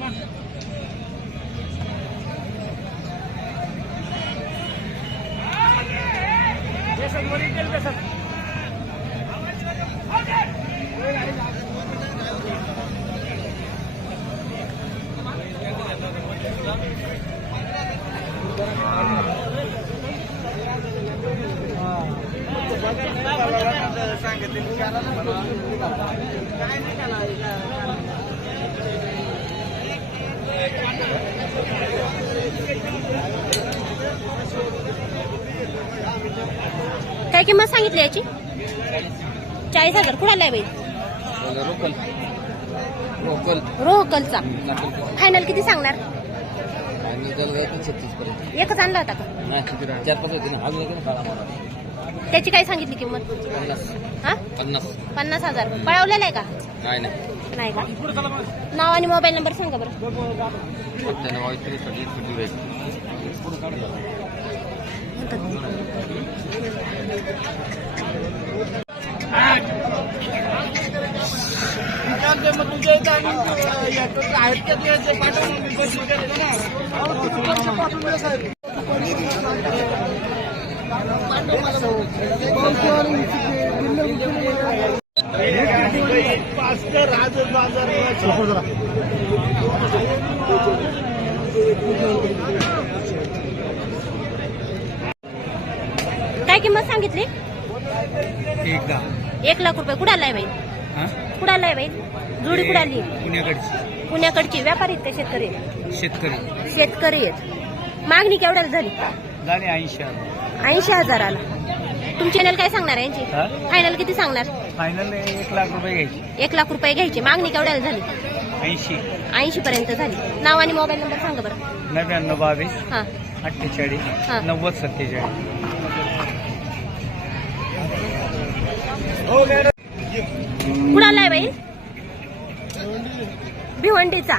depan. Kalau ini kalau ini kalau ini kalau ini kalau ini काय किंमत सांगितली याची? चाळीस हजार. कुणाला आहे बाई? रोकल. रोकल. रोहकलचा फायनल किती सांगणार? एकच आणला होता का? नाही चार पाच होते त्याची काय सांगितली किंमत? पन्नास. हा? पन्नास. पन्नास हजार. पळवलेला आहे का? नाही. नाही नाही का नाव आणि मोबाईल नंबर सांगा बरं सत्त्याण्णव काय किंमत सांगितली? एकदा एक लाख रुपये. कुडाला आहे बाई? हा? कुडाला आहे बाई? जुडी कुडाली पुण्याकडची. पुण्याकडची. व्यापारी आहेत का शेतकरी? शेतकरी. शेतकरी आहेत. मागणी केवढ्याला झाली? झाले ऐंशी ऐंशी हजाराला. तुमची चॅनल काय सांगणार हा? यांची? फायनल किती सांगणार? फायनल एक लाख रुपये घ्यायचे. एक लाख रुपये घ्यायची. मागणी केवढ्याला झाली? ऐंशी. ऐंशी पर्यंत झाली. नाव आणि मोबाईल नंबर सांगा बरं. नव्याण्णव बावीस हा. अठ्ठेचाळीस हा. नव्वद सत्तेचाळीस. कुणाला आहे बाई? भिवंडीचा.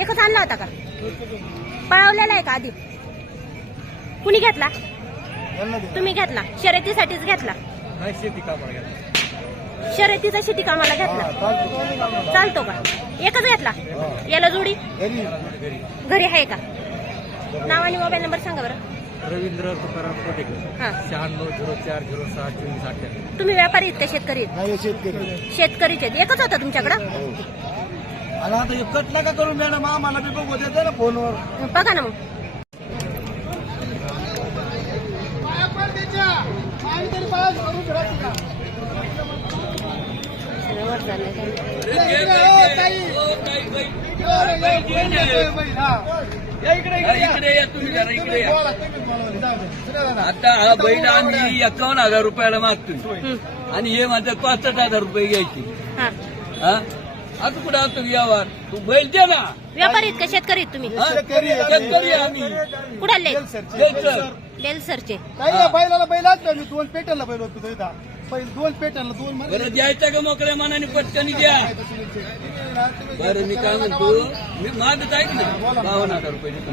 एकच आणला होता का? पळवलेला आहे का आधी? कुणी घेतला? तुम्ही घेतला. शर्यतीसाठीच घेतला. शेती कामाला शर्यतीचा शेती कामाला घेतला. चालतो. का? एकच घेतला? याला जोडी? घरी. आहे का? नाव आणि मोबाईल नंबर सांगा बरं. रवींद्र तुकाराम कोटेकर. हा. शहाण्णव झिरो चार झिरो सहा चोवीस अठ्ठ्याण्णव तुम्ही व्यापारी आहेत का? शेतकरी आहेत? नाही शेतकरी. शेतकरीचे आहेत. एकच होता तुमच्याकडं? आणि आता हे कट नका करून मॅडम? आम्हाला बी बघू देते ना फोनवर. बघा ना मग सगळं वर झालंय काय. इकडे या तुम्ही जरा इकडे या आता हा बैल आम्ही एकावन्न हजार रुपयाला मागतोय. हं. आणि हे म्हणतात पासष्ट हजार रुपये घ्यायचे. हा. हा? आता कुठं आणतो व्यवहार तू बैल दे ना. व्यापारी आहेत का? शेतकरी आहेत तुम्ही? हा? शेतकरी आहे आम्ही. कुडाले द्यायचं. डेलसरचे बैलाला बैल असतो मी. दोन पेटरला बैल होतो तो इथं. बैल दोन पेटरला दोन बरं द्यायचं का मोकळ्या मनाने? पटकनी द्या. बरं मी काय म्हणतो? मी माझं ऐक ना. बावन्न हजार रुपये देतो.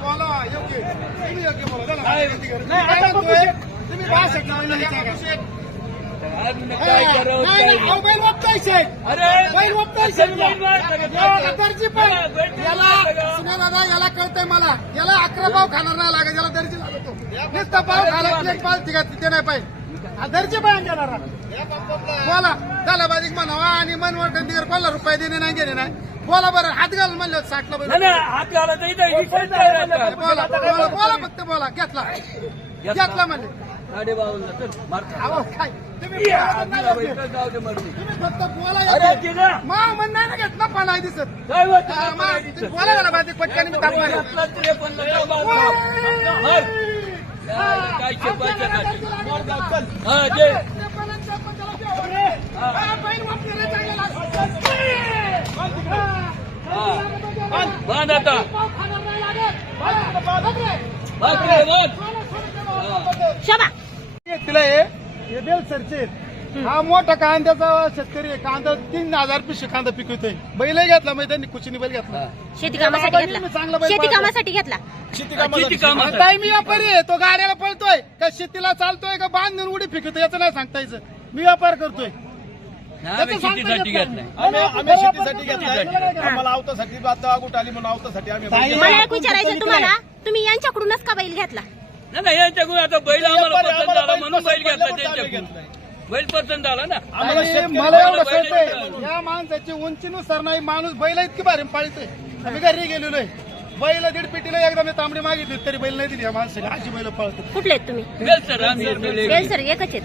बोला योग्य तुम्ही योग्य बोला. काय? म्हणतोय, तुम्ही. अहो, बैल वापताय शेठ. अरे बैल वापताय दर्जी पण याला दादा याला कळतंय मला. याला अकरा पाव खाणार नाही लागत याला दर्जी लागतो. नुसता पाव खाला एक पाव तिघा तिथे नाही पाहिजे. दर्जी पाय देणार बोला झाला बाधिक म्हणावा आणि मनवर गंदीवर कोणाला रुपये देणे नाही गेले नाही. बोला बरं हात घाल म्हणलं साठला नाही, इथं नाही राहिला. बोला बोला बोला फक्त बोला घेतला. घेतला. म्हणजे. साडे बावन्न, चल, मार खा. अहो काय? तुम्ही या, बोला दिला बैल, चल, जाऊ दे मर्दी. तुम्ही फक्त बोला अरे, येते. म्हण नाही ना घेत ना पण नाही दिसत. काय होतं? हा, मा, तुम्ही बोला ना बाधिक पटकन मी थांबणार आपला त्रेपन्नला जाऊ बाजूला. मार. काय शपथ हा दे हा. बांध आता. हा. तिला हे बेल सरचे. मोठा कांद्याचा शेतकरी आहे. कांदा तीन हजार पिशे कांदा पिकवतोय. बैल घेतला माहिती त्यांनी कुचिनी बैल घेतला. शेती कामासाठी घेतला. शेती. कामासाठी घेतला. शेती शेती कामासाठी. मी व्यापारी आहे तो गाड्याला पळतोय. का शेतीला चालतोय का बांधून उडी फिकतोय याचं नाही सांगता मी व्यापार करतोय. आम्ही शेतीसाठी घेत नाही. आम्ही आम्ही शेतीसाठी शेतीसाठी. घेतलाय आम्हाला आवतासाठी आता आगूट आली म्हणून आवतासाठी आम्ही मला एक विचारायचं तुम्हाला. तुम्ही यांच्याकडूनच का बैल घेतला? नाही, नाही यांच्याकडून आता बैल आम्हाला पसंत आला बैल म्हणून बैल घेतला त्यांच्याकडून. बैल पसंत आला ना? आम्हाला आणि शेतकरी- मला एवढं बैल कळतंय. घेतला. या माणसाची उंचीनुसार नाही माणूस बैल इतकी भारी पाळतोय. आम्ही घरी गेलेलो आहे. बैल दीड पेटीला एकदा मी तांबडी मागितली तरी बैल नाही दिली या माणसाने. अशी बैल पळतो कुठले आहेत तुम्ही? एकच आहेत.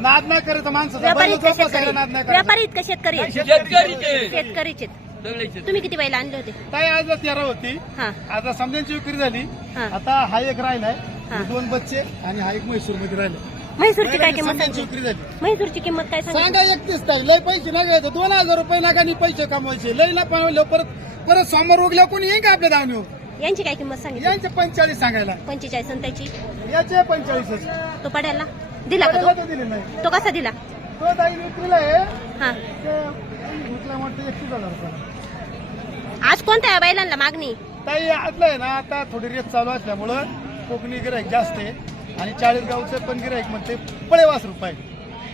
नाद नाही करायचं माणसाचा व्यापारी बैल इतका जोपासायला नाद शेतकरी. नाही करायचा व्यापारी इतका शेतकरी आहेत. शेतकरीचे शेतकरीचे आहेत. सगळेचे तुम्ही किती बैल आणले होते? ताई आज तेरा होती. हा. आता समजांची विक्री झाली. हा. आता हा एक राहिलाय. हा. दोन बच्चे आणि हा एक म्हैसूरमध्ये राहिले म्हैसूरची काय किंमत? सांगितली विक्री झाली. म्हैसूरची किंमत काय सांगितली सांगा एकतीस ताई लय पैसे नाही घ्यायचे दोन हजार रुपये नागानी पैसे कमवायचे. लय ना पावले परत परत समोर उगल्या कोणी येईन का आपल्या दावणीवर? यांची काय किंमत सांगितली? यांचे पंचेचाळीस सांगायला. पंचेचाळीस आणि त्याची? याचे पंचेचाळीस तो पड्याला? दिला का तो? दिले नाही. तो कसा दिला? तो ताई विक्रीला आहे. हा. ते विकला म्हटलं एकतीस हजार रुपये. आज कोणत्या बैलांना मागणी? ताई आतलं आहे ना आता थोडी रेस चालू असल्यामुळं कोकणी गिराईक जास्त आहे. आणि चाळीस गावचं पण गिराईक म्हणते पळे वास रुपये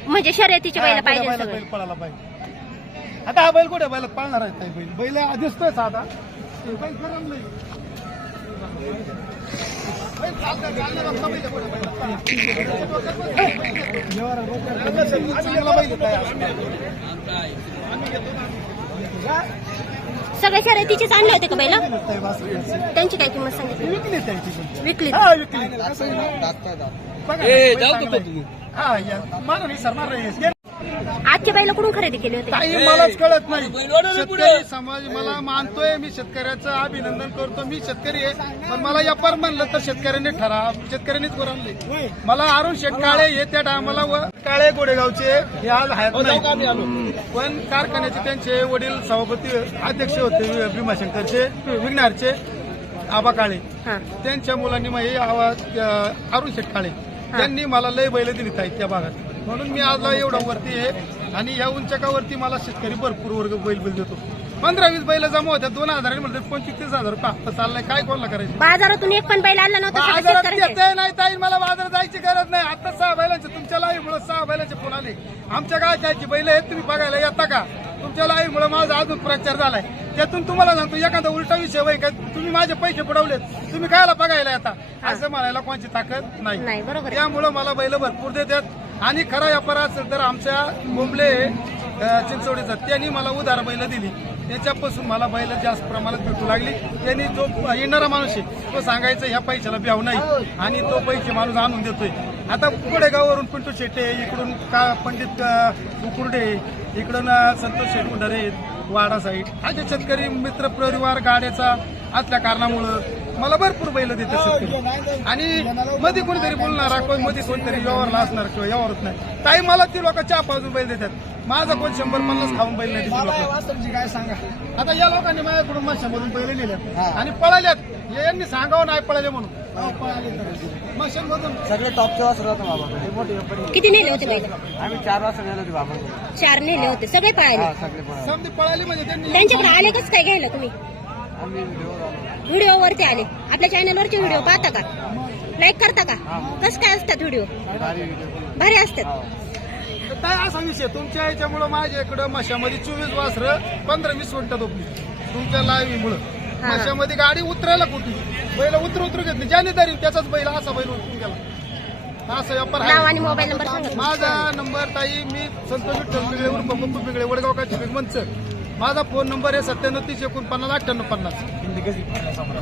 म्हणजे शर्यतीचे बैल पाहिजे बैल सगळे पळायला पाहिजे आता हा बैल कुठे बैल पळणार आहे ताई बैल बैल दिसतोय साधा ते बैल गरम नाही. बैल चालणार बैल बैल. बैल आहे ताई. सगळे शर्यतीचेच आणले होते का बैल. त्यांची काय किंमत सांगितली विकली. विकली हा विकली बघा, ए, बैल जाऊ? हा या मारा नाही सर मारा. आजचे बैल कुठून खरेदी केले होते? काही मलाच कळत नाही. शेतकरी समाज मला मानतोय मी शेतकऱ्याचं अभिनंदन करतो. मी शेतकरी आहे पण मला व्यापार म्हणलं तर शेतकऱ्यांनी ठरा शेतकऱ्यांनीच बोलावले मला अरुण शेठ काळे हे त्या टायमाला व काळे गोडेगावचे हे आज आहेत नाही. पण कारखान्याचे त्यांचे वडील सभापती अध्यक्ष होते भीमाशंकरचे विघ्नारचे आबा काळे. हा. त्यांच्या मुलांनी मग हे आवाज अरुण शेठ काळे त्यांनी मला लय बैल दिली आहेत त्या भागात. म्हणून मी आजला एवढा वरती आहे. आणि या उंचकावरती मला शेतकरी भरपूर वर्ग बैल बैल देतो. पंधरा वीस बैल जमा होत्या. दोन हजार म्हणते पंचवीस तीस हजार रुपये हप्ता चाललाय. काय कोणाला करायचं? बाजारातून एक पण बैल आणला नव्हता बाजारात. येते नाही ताई. मला बाजारात जायची गरज नाही. आता सहा बैलांचे तुमच्या लाईमुळे सहा बैलांचे फोन आले. आमच्या गावाची बैल आहेत तुम्ही बघायला येता का? तुमच्या लाईमुळे माझा अजून प्रचार झालाय. त्यातून तुम्हाला सांगतो एखादा उलटा विषय होईल का? तुम्ही माझे पैसे बुडवलेत. तुम्ही कायला बघायला येता? असं म्हणायला कोणची ताकद नाही. त्यामुळं मला बैल भरपूर देतात. आणि खरा व्यापार असेल तर आमच्या बोंबले चिंचवडीचा त्यांनी मला उधार बैल दिली त्याच्यापासून मला बैल जास्त प्रमाणात भेटू लागली. त्यांनी जो येणारा माणूस आहे तो सांगायचा ह्या पैशाला ब्याव नाही. आणि तो पैसे माणूस आणून देतोय. आता गावावरून पिंटू शेट्टे इकडून का पंडित कुकुर्डे उकुर्डे इकडून संतोष शेठ वाडा साईड. असे शेतकरी मित्र परिवार गाड्याचा असल्या कारणामुळं मला भरपूर बैल देते शेतकरी. आणि मध्ये कोणीतरी बोलणार कोणमध्ये कोणतरी व्यवहारला असणार किंवा व्यवहारच नाही. ताई मला ती लोक चहा पाजून बैल देतात. माझा कोण शंभर पन्नास खाऊन बैल नाही काय सांगा? आता या लोकांनी माझ्याकडून माशामधून बैल नेल्यात आणि पळाल्यात. हे यांनी सांगावं नाही पळाले म्हणून. माशांमधून सगळे टॉपचे वासर होतं बाबा. हे किती नेले होते बैल? आम्ही चार वाजता गेलो होते बाबा. चार नेले होते. सगळे पळाले? सगळे पळाले म्हणजे त्यांनी त्यांच्याकडे आले कसं काय घ्यायला तुम्ही? व्हिडिओ वरती आले. आपल्या चॅनलवरचे व्हिडिओ पाहता का? लाईक करता का? कसं काय असतात व्हिडिओ भारी असतात. काय असा विषय तुमच्या याच्यामुळं माझ्या इकडं माशामध्ये चोवीस वासर पंधरा वीस मिनिटात झोपली. तुमच्या लाईव्ह मुळे हा. माशामध्ये गाडी उतरायला कुठली? बैल उतरू उतरू घेतली ज्याने तरी त्याचाच बैल असा बैल उतरून गेला. असा व्यापार नाव आहे. आणि मोबाईल नंबर सांगा. माझा नंबर ताई मी संतोष विठ्ठल उर्फ पप्पू वडगाव का मंच माझा फोन नंबर आहे सत्त्याण्णव तीस एकोणपन्नास अठ्ठ्याण्णव पन्नास. सांगून